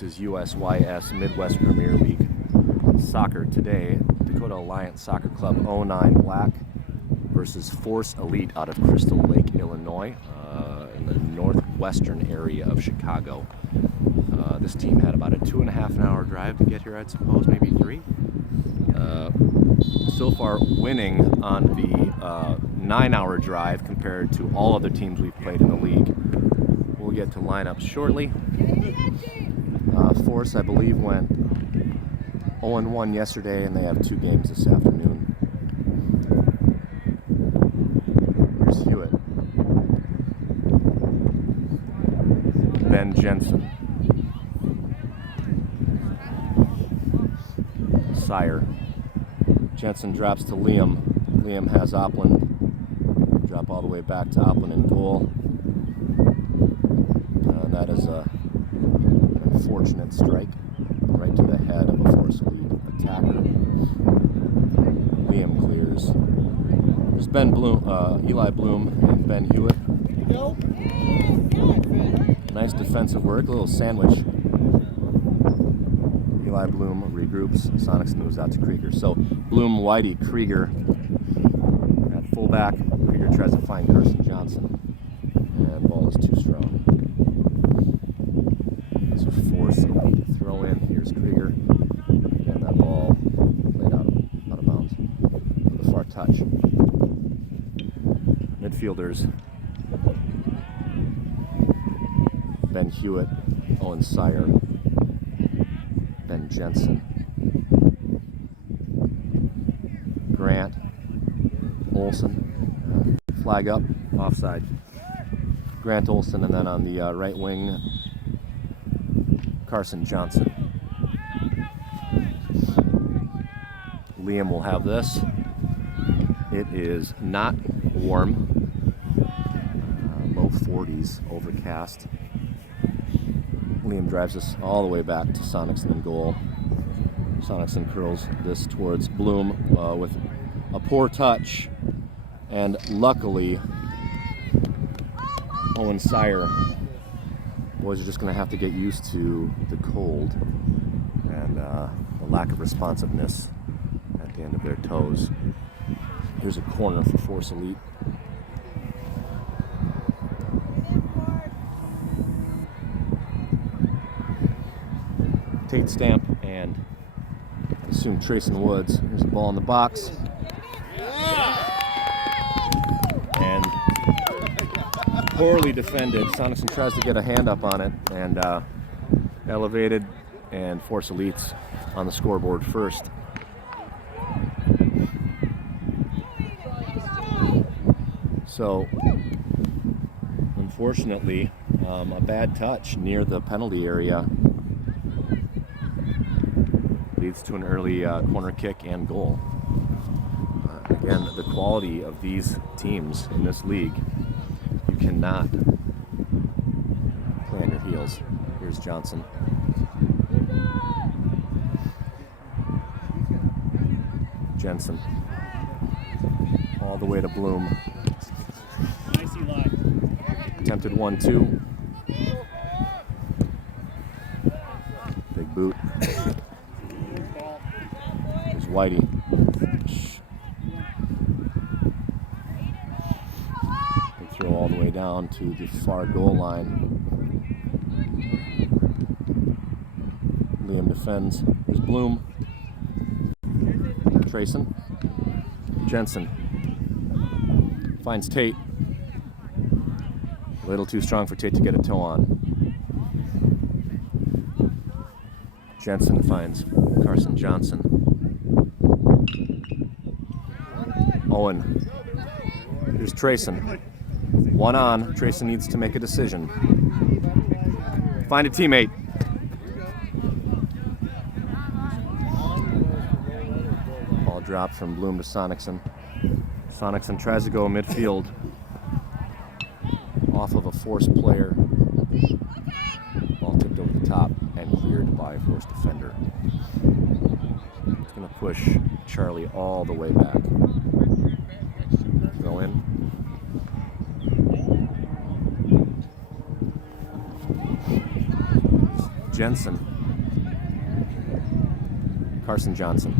This is USYS Midwest Premier League Soccer today. Dakota Alliance Soccer Club 09 Black versus Force Elite out of Crystal Lake, Illinois, in the northwestern area of Chicago. This team had about a 2.5-hour drive to get here, I'd suppose, maybe 3. So far winning on the 9-hour drive compared to all other teams we've played in the league. We'll get to lineups shortly. Force, I believe, went 0-1 yesterday, and they have 2 games this afternoon. Here's Hewitt. Ben Jensen. Sire. Jensen drops to Liam. Liam has Opland. Drop all the way back to Opland in goal. That is a unfortunate strike right to the head of a Force Elite attacker. Liam clears. There's Ben Bloom, Eli Bloom and Ben Hewitt. Nice defensive work, a little sandwich. Eli Bloom regroups. Sonics moves out to Krieger. So Bloom, Whitey, Krieger at fullback. Krieger tries to find Carson Johnson, and ball is too strong. So Force Elite throw in. Here's Krieger. Again, that ball played out of bounds with a far touch. Midfielders: Ben Hewitt, Owen Sire, Ben Jensen, Grant, Olson. Flag up, offside. Grant Olson, and then on the right wing, Carson Johnson. Liam will have this. It is not warm. Low 40s, overcast. Liam drives us all the way back to Sonicson in goal. Sonicson curls this towards Bloom with a poor touch, and luckily Owen Sire. Boys are just going to have to get used to the cold and the lack of responsiveness at the end of their toes. Here's a corner for Force Elite. Tate Stamp and I assume Trayson Woods. Here's the ball in the box. And poorly defended. Sonicson tries to get a hand up on it and elevated, and Force Elite's on the scoreboard first. So, unfortunately, a bad touch near the penalty area leads to an early corner kick and goal. Again, the quality of these teams in this league, you cannot play on your heels. Here's Johnson. Jensen. All the way to Bloom. Nice, Eli. Attempted 1-2. Big boot. Here's Whitey. They throw all the way down to the far goal line. Liam defends. Here's Bloom. Trayson. Jensen. Finds Tate. A little too strong for Tate to get a toe on. Jensen finds Carson Johnson. Owen. Here's Trayson. 1 on. Trayson needs to make a decision. Find a teammate. Ball dropped from Bloom to Sonicson. Sonicson tries to go midfield off of a Force player. Ball tipped over the top and cleared by a Force defender. It's going to push Charlie all the way back. Throw in. Jensen Carson Johnson.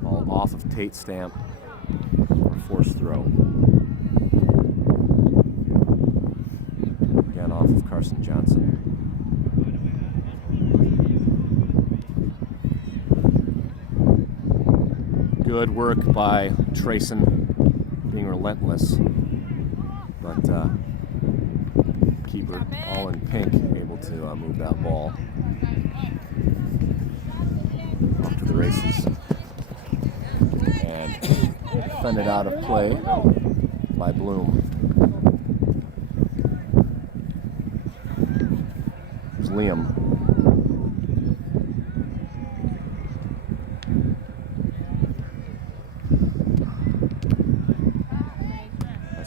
Ball off of Tate Stamp for forced throw. Again off of Carson Johnson. Good work by Trayson, being relentless, but keeper, all in pink, able to move that ball off to the races, and defended out of play by Bloom. There's Liam.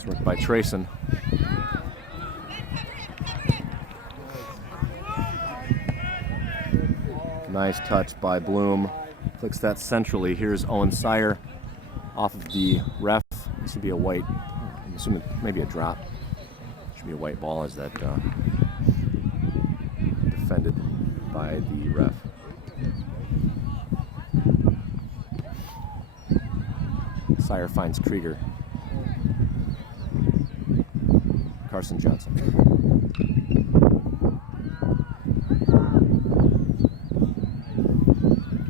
Work by Trayson. Nice touch by Bloom. Flicks that centrally. Here's Owen Sire off of the ref. This would be a white, I'm assuming maybe a drop. Should be a white ball as that defended by the ref. Sire finds Krieger. Carson Johnson.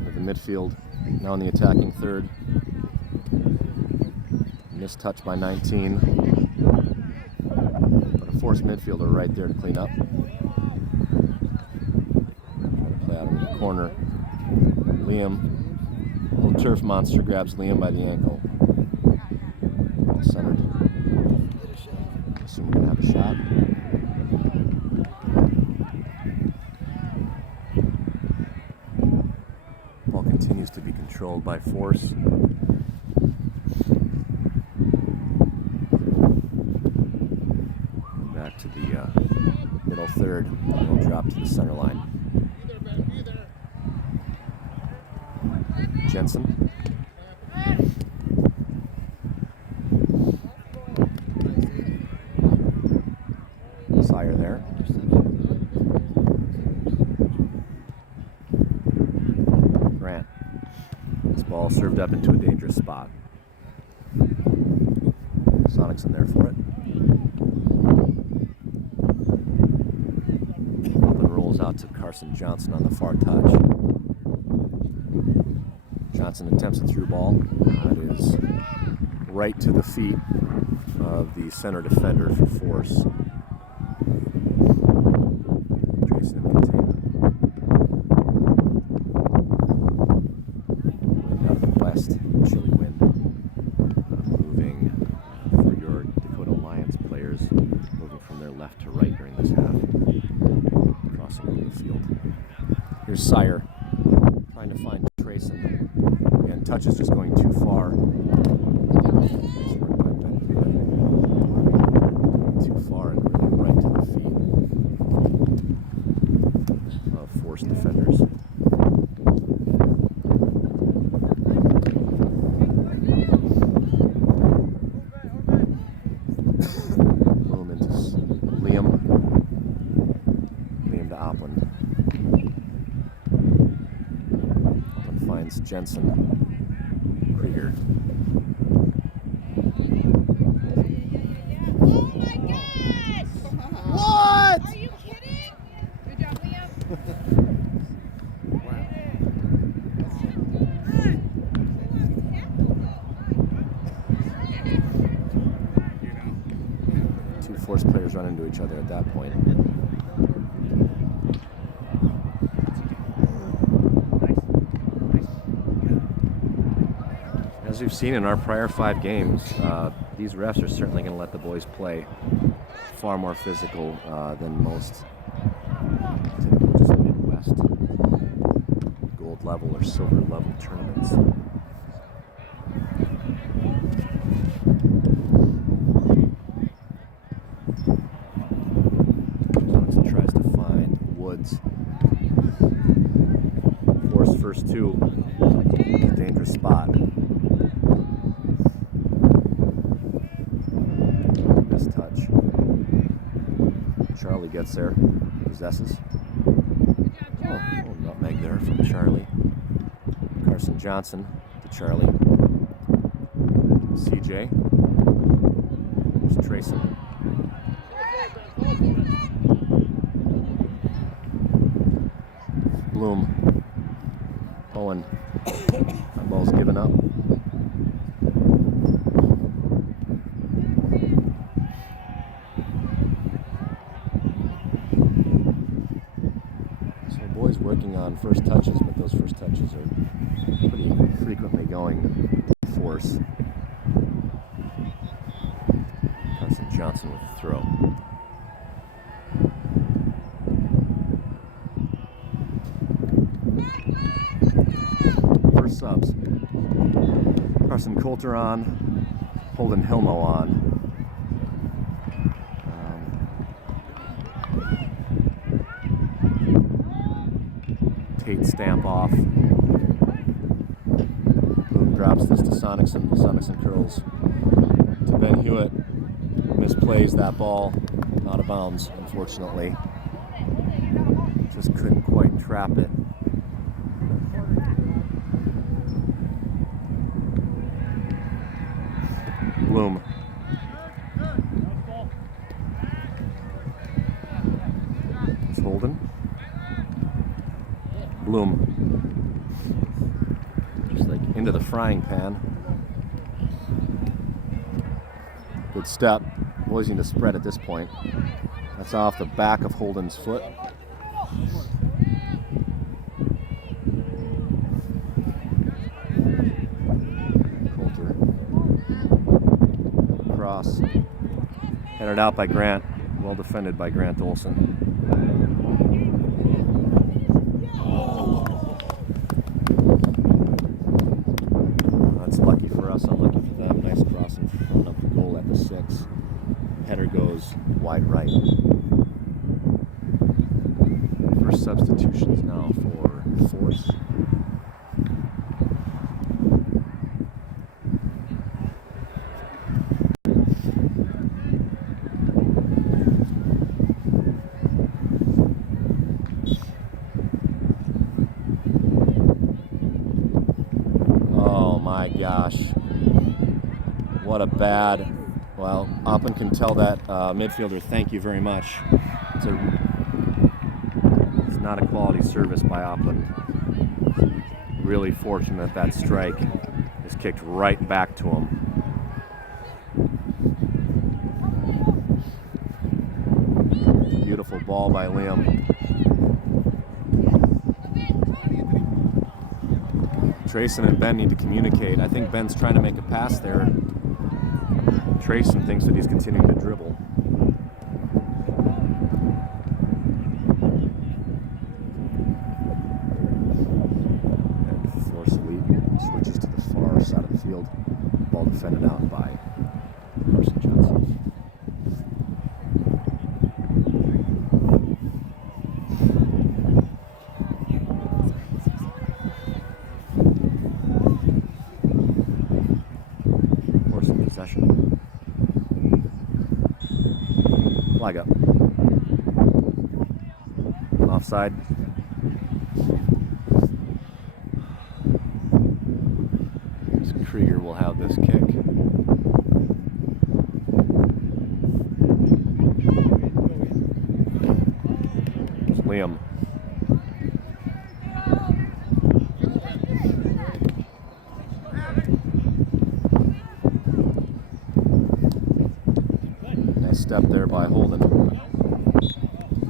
With the midfield, now in the attacking third. Missed touch by 19. But a forced midfielder right there to clean up. Play out in the corner. Liam, little turf monster, grabs Liam by the ankle. Centered. Assume we're gonna have a shot. Ball continues to be controlled by force. Back to the middle third. We'll drop to the center line. Jensen. Sire there. Grant. This ball served up into a dangerous spot. Sonic's in there for it. Then rolls out to Carson Johnson on the far touch. Johnson attempts a through ball. That is right to the feet of the center defender for force. Jason in containment. Wind out of the west, chilly wind. Moving for your Dakota Lions players, moving from their left to right during this half. Crossing over the field. Here's Sire trying to find Trayson. Again, touch is just going too far. Too far and really right to the feet of forced defenders. Boom into Liam. Liam to Opland. Opland finds Jensen. Krieger. What? Are you kidding? Good job, Liam. Two forced players run into each other at that point. As we've seen in our prior 5 games, these refs are certainly going to let the boys play far more physical than most typical just Midwest gold level or silver level tournaments. Johnson tries to find Woods. Force first 2. Dangerous spot. Touch. Charlie gets there. possesses. Good job, Oh, Char. oh, nutmeg there from Charlie. Carson Johnson to Charlie. CJ. There's Trayson. Bloom. Owen. That ball's given up. So boys working on first touches, but those first touches are pretty frequently going to force. Carson Johnson with the throw. First subs. Carson Coulter on, Holden Hilmo on. Tate Stamp off. Bloom drops this to Sonicson. Sonicson curls to Ben Hewitt. Misplays that ball. Out of bounds, unfortunately. Just couldn't quite trap it. Bloom. It's Holden. Bloom. Just like into the frying pan. Good step. Boys need to spread at this point. That's off the back of Holden's foot. Coulter. Cross. Headed out by Grant. Well defended by Grant Olson. That's lucky for us, unlucky for them. Nice cross in front of the goal at the 6. Header goes wide right. First substitutions now for Force. Oh my gosh. What a bad. Well, Oppen can tell that midfielder, thank you very much. It's not a quality service by Oppen. Really fortunate that strike is kicked right back to him. Beautiful ball by Liam. Trayson and Ben need to communicate. I think Ben's trying to make a pass there. Trayson thinks that he's continuing to dribble. And Force Elite switches to the far side of the field. Ball defended out by Carson Johnson. Force in possession. Flag up. Offside. Krieger will have this kick. It's Liam. Nice step there by Holden.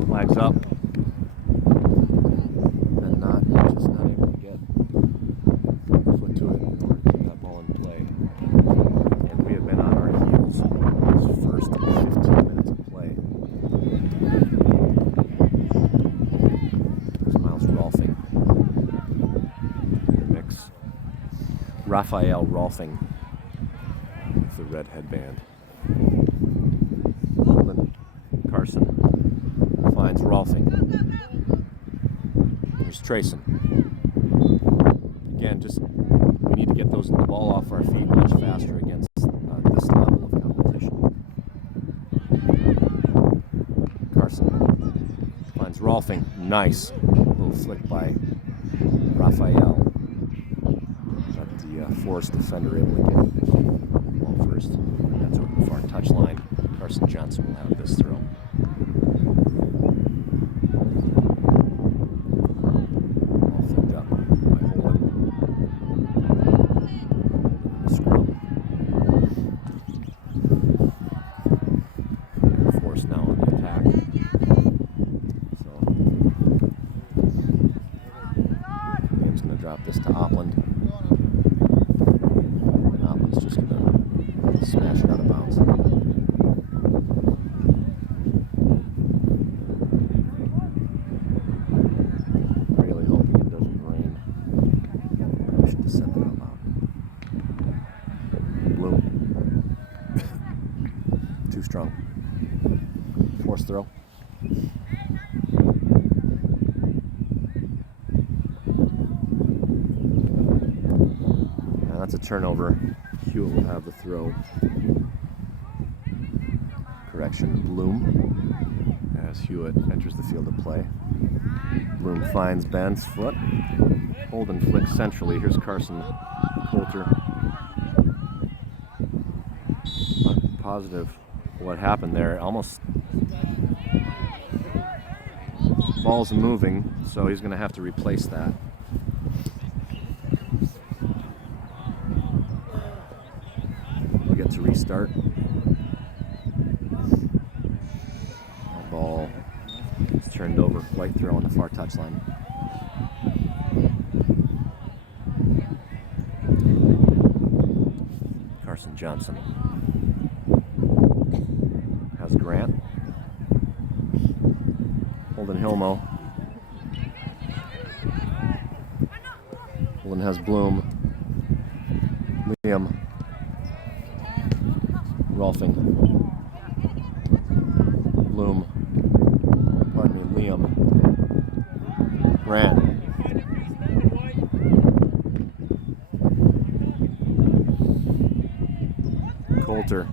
Flags up. And just not able to get foot to it in order to keep that ball in play. And we have been on our heels these first 15 minutes of play. There's Miles Rolfing in the mix. Raphael Rolfing with the red headband. Carson finds Rolfing. There's Trayson. Again, just we need to get the ball off our feet much faster against this level of competition. Carson finds Rolfing, nice. Little flick by Raphael. But the Forest defender able to get the ball first. That's over the far touchline. Carson Johnson will have this throw. Ball flicked up by Holden. Scrub. Forest now on the attack. So Liam's going to drop this to Opland. And Opland's just going to smash it out of bounds. Really hoping it doesn't rain. Probably should have said that out loud. Blue. Too strong. Force throw. Now that's a turnover. Hewitt will have the throw. Correction, Bloom, as Hewitt enters the field of play. Bloom finds Ben's foot. Holden flicks centrally. Here's Carson Coulter. Not positive what happened there. Almost ball's moving, so he's going to have to replace that. We'll get to restart. That ball is turned over. White throw on the far touchline. Carson Johnson has Grant. Holden Hilmo. Holden has Bloom. Liam. Rolfing. Bloom. Pardon me, Liam. Grant. Coulter.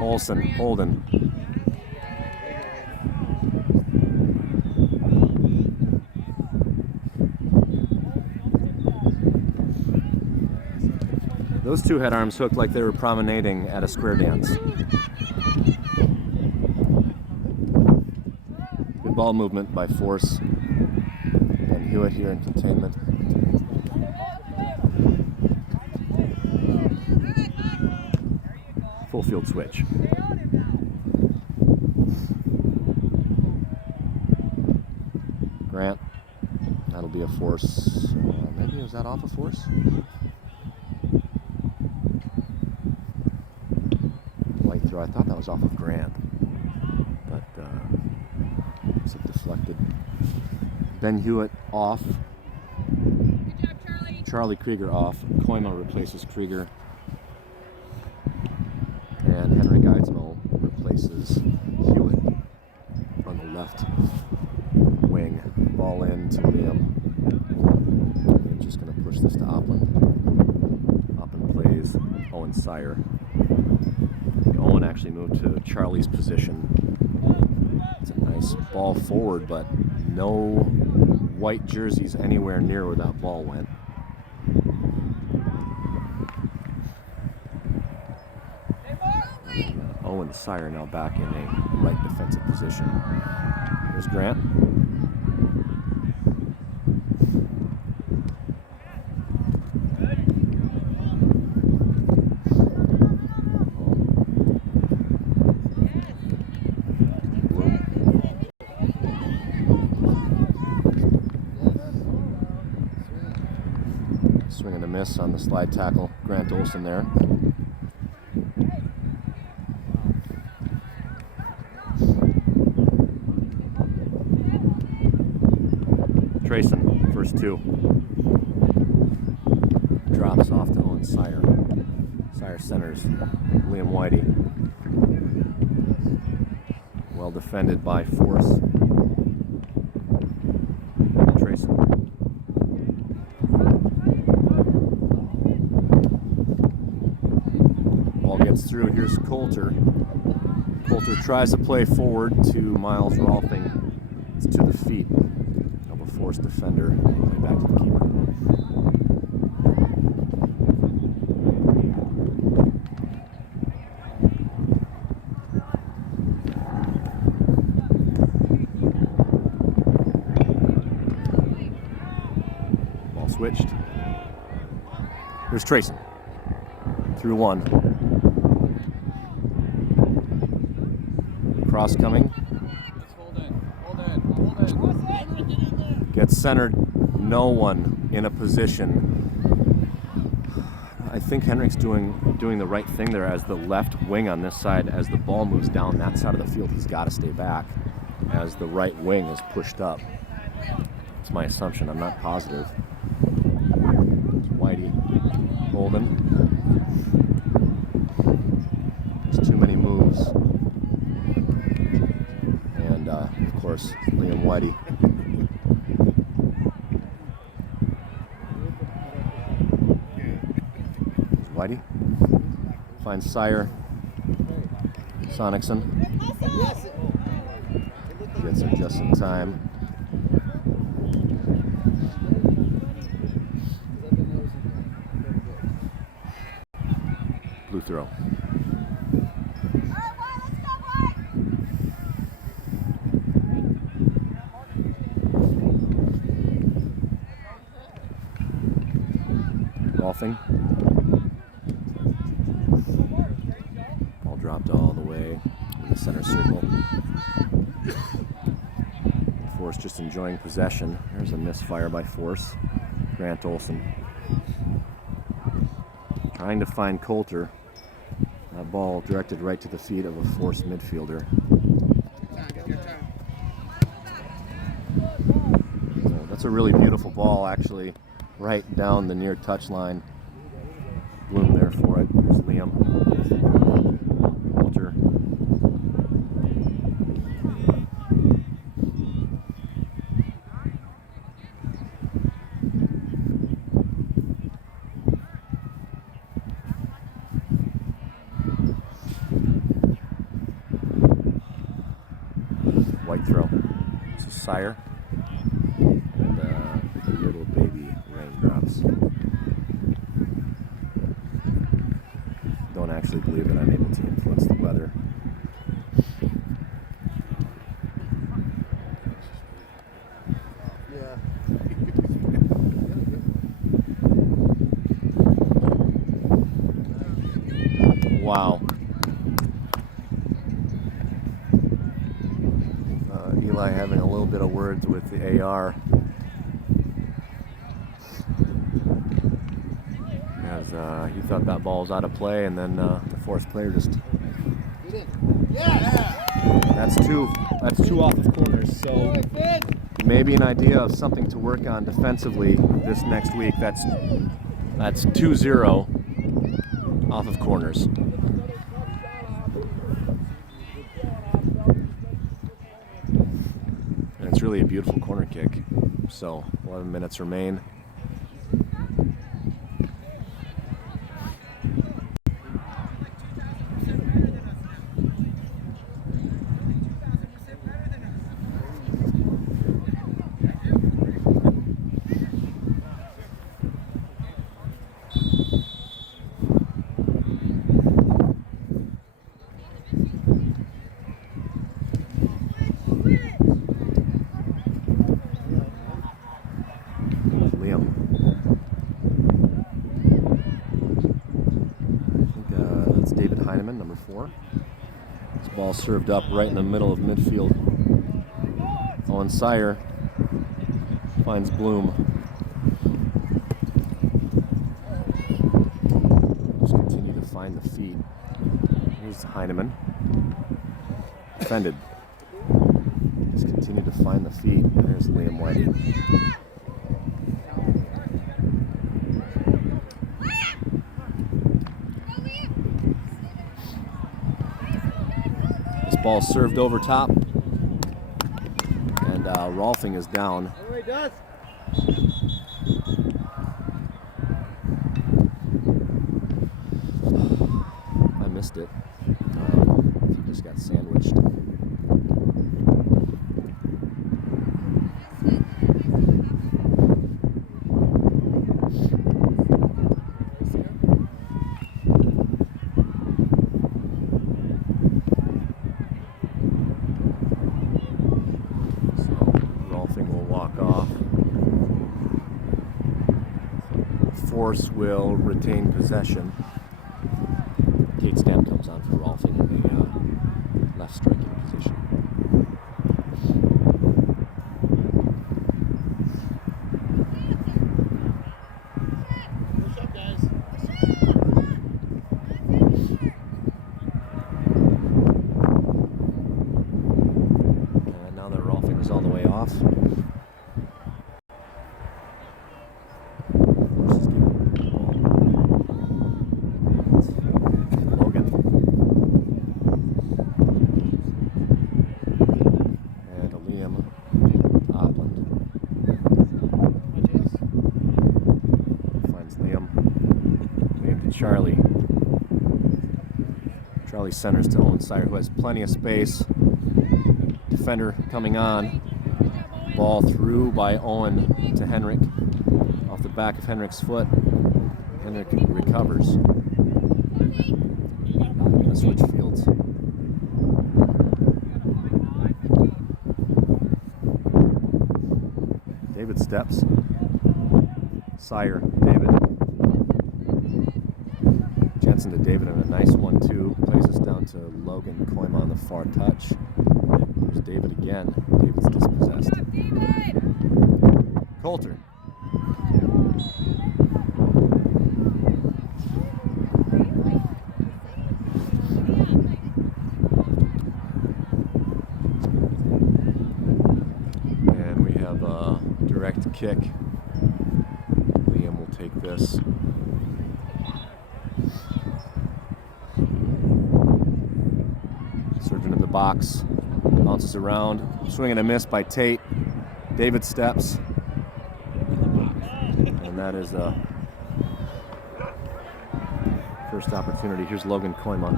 Olsen. Holden. Those two had arms hooked like they were promenading at a square dance. Good ball movement by Force. And Hewitt here in containment. Full field switch. Grant. That'll be a Force. Maybe is that off a Force? I thought that was off of Grant, but it's deflected. Ben Hewitt off. Good job, Charlie. Charlie Krieger off. Koima replaces Krieger. And Henrik Eidsmo replaces Hewitt on the left wing. Ball in to Liam. Liam's just going to push this to Opland. Opland plays Owen Sire. Owen actually moved to Charlie's position. It's a nice ball forward, but no white jerseys anywhere near where that ball went. Owen Sire now back in a right defensive position. Here's Grant. Swing and a miss on the slide tackle. Grant Olsen there. Trayson, first two. Drops off to Owen Sire. Sire centers. Liam Whitey. Well defended by Force. Trayson. Ball gets through. Here's Coulter. Coulter tries to play forward to Miles Rolfing. It's to the feet of a Force defender. Play back to the keeper. Ball switched. There's Trayson. Through one. Cross coming. Gets centered. No one in a position. I think Henrik's doing the right thing there as the left wing on this side. As the ball moves down that side of the field, he's got to stay back as the right wing is pushed up. It's my assumption. I'm not positive. It's Whitey holding. There's too many moves. And of course, Liam Whitey. Whitey finds Sire. Sonicson gets it just in time. Blue throw. Rolfing. Ball dropped all the way in the center circle. Force just enjoying possession. There's a misfire by Force. Grant Olson trying to find Coulter. That ball directed right to the feet of a Force midfielder. So that's a really beautiful ball, actually, right down the near touchline. Bloom there for it. There's Liam. Coulter. White throw. This is Sire. And the little baby raindrops. Don't actually believe that I'm able to influence the weather. Wow. Eli having a little bit of words with the AR. As he thought that ball was out of play, and then the Force player just... That's two off of corners, so maybe an idea of something to work on defensively this next week. That's 2-0 off of corners. And it's really a beautiful corner kick. So 11 minutes remain. Number 4. This ball served up right in the middle of midfield. Owen Sire finds Bloom. Just continue to find the feet. Here's Heineman. Defended. Just continue to find the feet. There's Liam Whitey. Ball served over top, and Rolfing is down. I missed it. He just got sandwiched. Force will retain possession. Gate stamp comes on for Rolfing in the left striking position. Push up, guys. And now that Rolfing is all the way off. Charlie. Charlie centers to Owen Sire, who has plenty of space. Defender coming on. Ball through by Owen to Henrik. Off the back of Henrik's foot. Henrik recovers. Now they're going to switch fields. David steps. Sire, David. Jensen to David and a nice 1-2. Plays us down to Logan Koima on the far touch. There's David again. David's dispossessed. Coulter. And we have a direct kick. Liam will take this. Served into the box, bounces around, swing and a miss by Tate. David steps, and that is the first opportunity. Here's Logan Koima.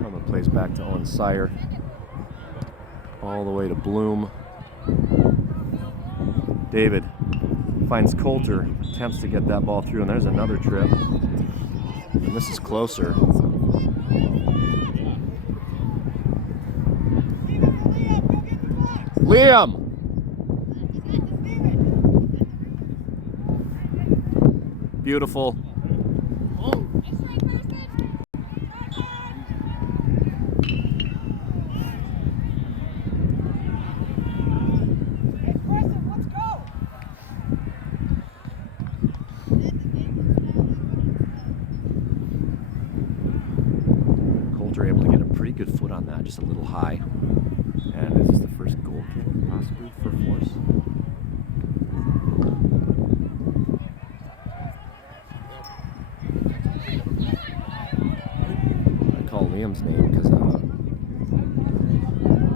Koima plays back to Owen Sire, all the way to Bloom. David finds Coulter, attempts to get that ball through, and there's another trip. And this is closer. Liam! Beautiful. Coulter able to get a pretty good foot on that, just a little high. And this is the first goal kick, possibly, for Force. I call Liam's name because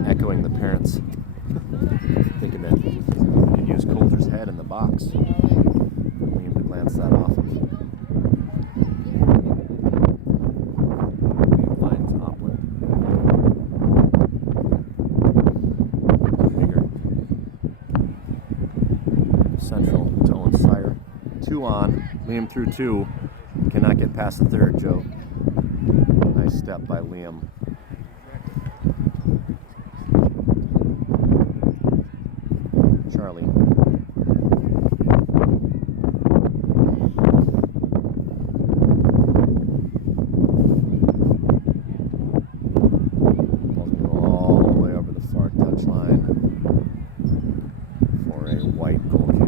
echoing the parents, thinking that he could use Coulter's head in the box. Liam to glance that off of. Central to Owen Sire. 2 on. Liam through 2. Cannot get past the third, Joe. Nice step by Liam. Charlie. Ball's going to go all the way over the far touchline for a white goal kick.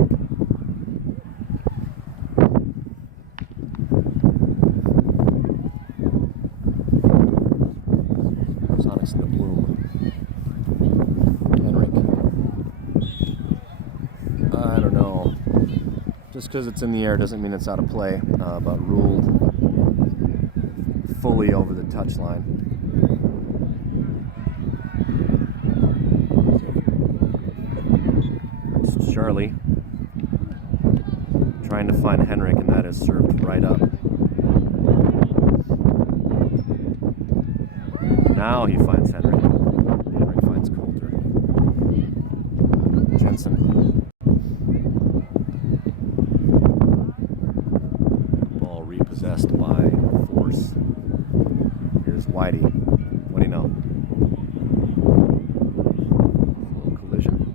Sonics in the Bloom. Henrik. I don't know. Just because it's in the air doesn't mean it's out of play, but ruled fully over the touchline. It's Charlie trying to find Henrik, and that is served right up. Now he finds Henrik. Henrik finds Coulter. Jensen. Ball repossessed by Force. Here's Whitey. What do you know? Collision.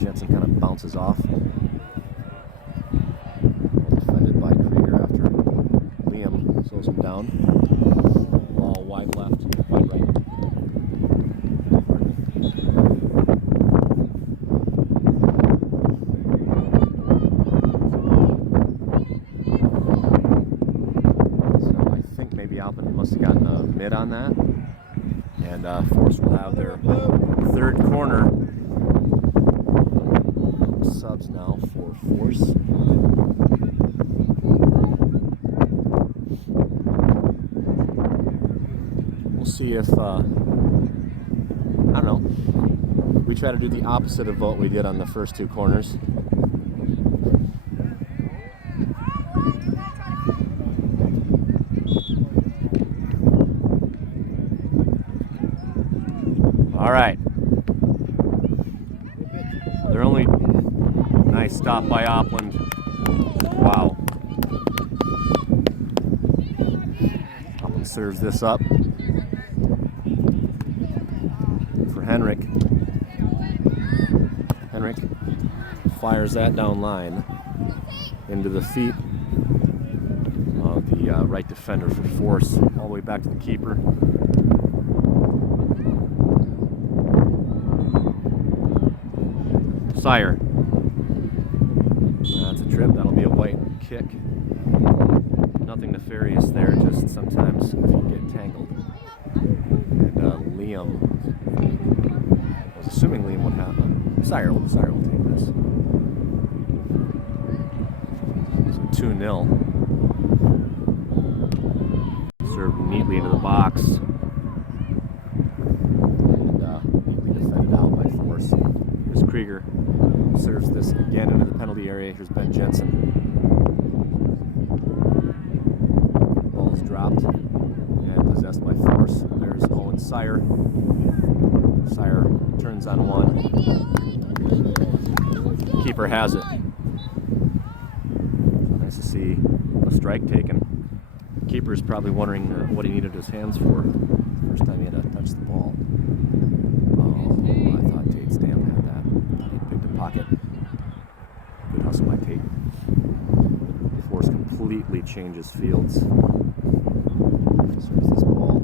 Jensen kind of bounces off. hit on that. And Force will have their third corner. Subs now for Force. We'll see if, I don't know, we try to do the opposite of what we did on the first two corners. All right. They're only nice stop by Opland. Wow. Opland serves this up for Henrik. Henrik fires that down line into the feet of the right defender for Force, all the way back to the keeper. Sire. That's a trip. That'll be a white kick. Nothing nefarious there, just sometimes you get tangled. And Liam, I was assuming Liam would have Sire will take this. So 2-0. Served neatly into the box. And neatly defended out by Force. Here's Krieger. Serves this again into the penalty area. Here's Ben Jensen. Ball is dropped and possessed by Force. There's Owen Sire. Sire turns on one. Keeper has it. Nice to see a strike taken. Keeper's probably wondering what he needed his hands for. First time he had to touch the ball. Oh, I thought Tate Stamp had that. He picked a pocket. Good hustle by Tate. Force completely changes fields. Serves this ball.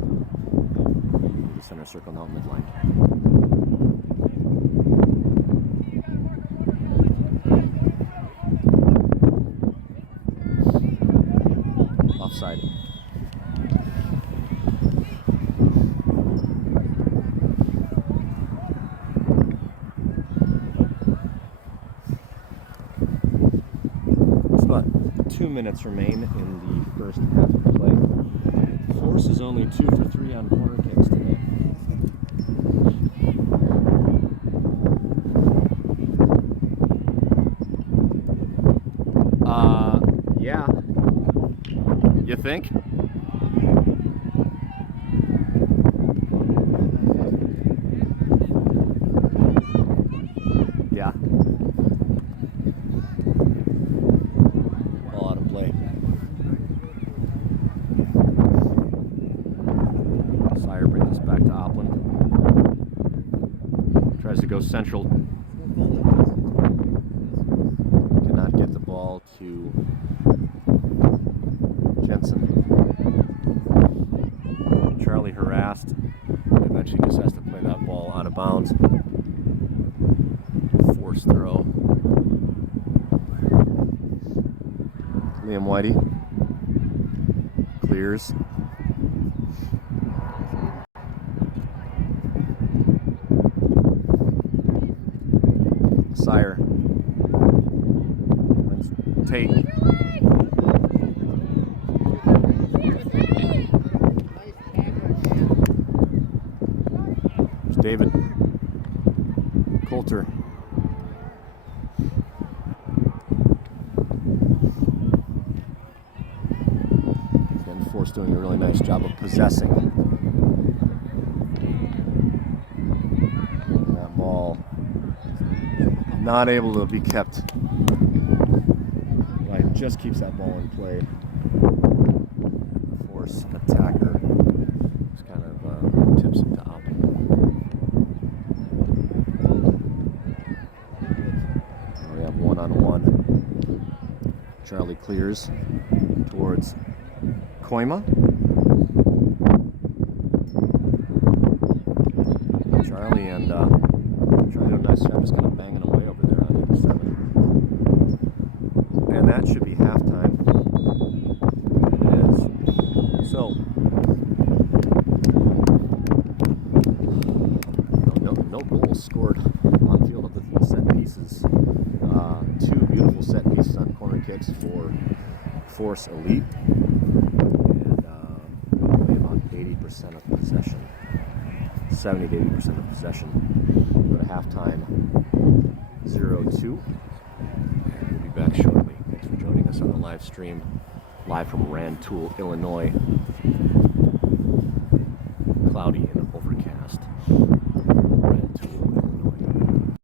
The center circle now midline. Offside. It's about 2 minutes remain in the first half of play. Force is only 2 for 3 on corner kicks today. Yeah. You think? Yeah. Ball out of play. Sire brings us back to Opland. Tries to go central. Cannot get the ball to Jensen. Charlie harassed. Eventually just has to play that ball out of bounds. Force throw. Liam Whitey clears. Sire. Tate. There's David. Coulter. Again, Force doing a really nice job of possessing that ball. Not able to be kept. Right, just keeps that ball in play. Force attacker just kind of tips it to Opland. We have one-on-one. Charlie clears towards Koima. Charlie and trying to do a nice job just kind of banging away over there on 87. And that should be halftime. It is. So, set pieces on corner kicks for Force Elite, and probably about 80% of possession, 70 to 80% of possession. Go to halftime 0-2. We'll be back shortly. Thanks for joining us on the live stream, live from Rantoul, Illinois. Cloudy and overcast. Rantoul, Illinois.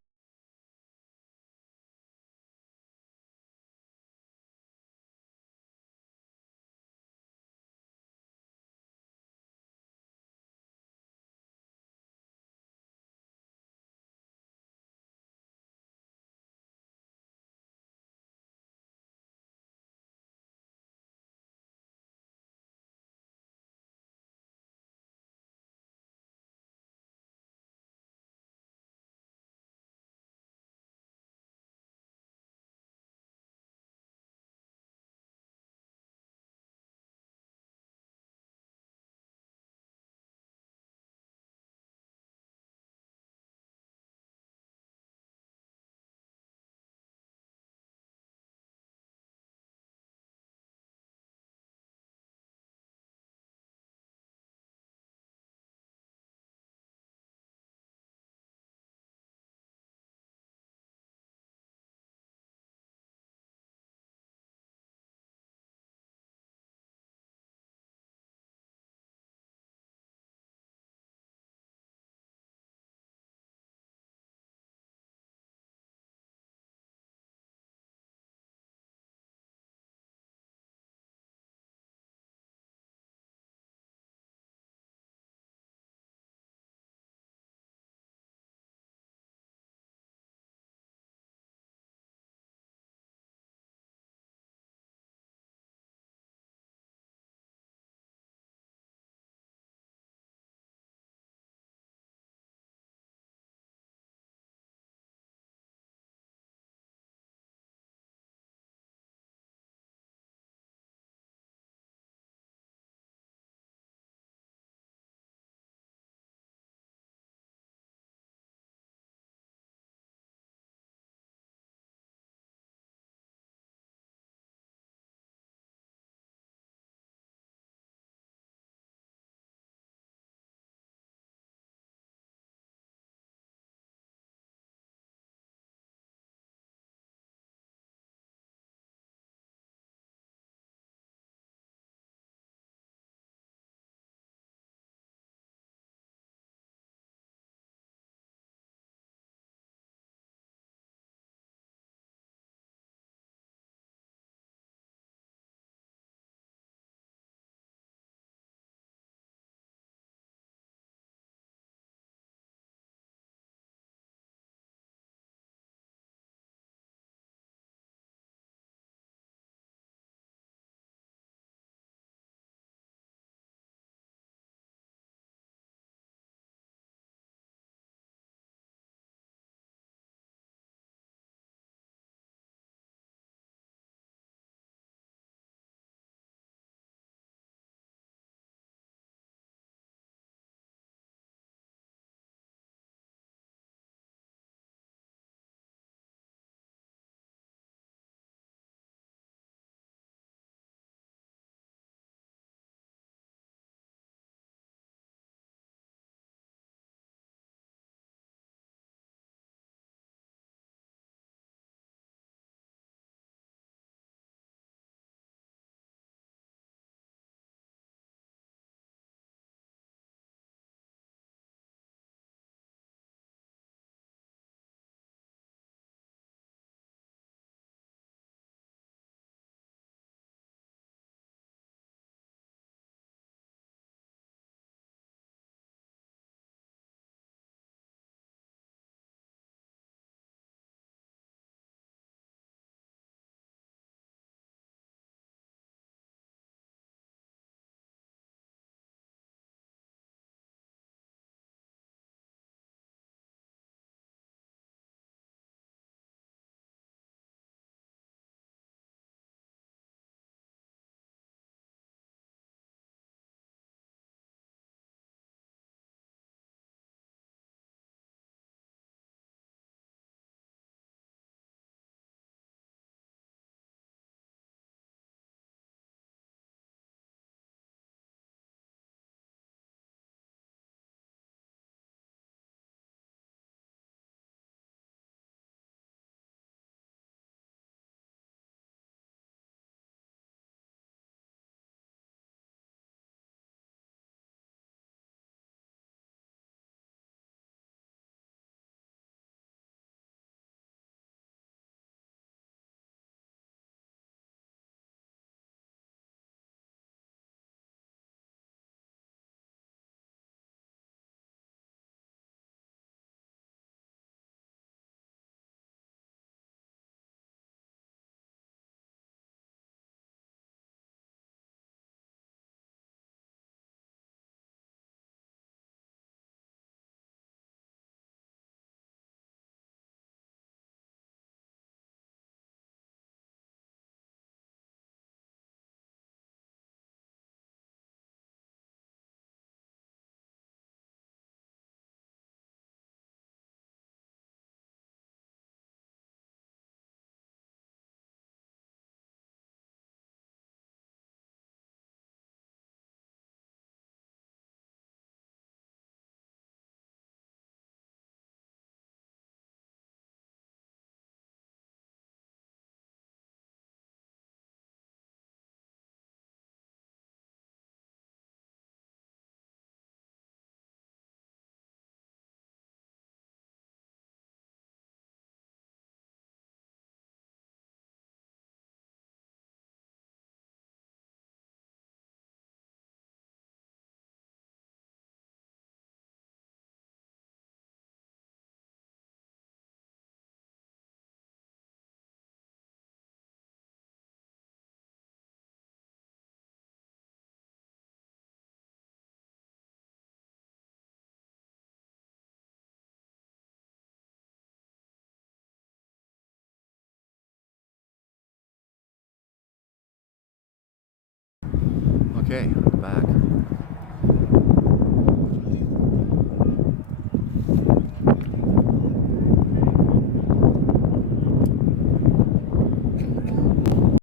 Okay, back.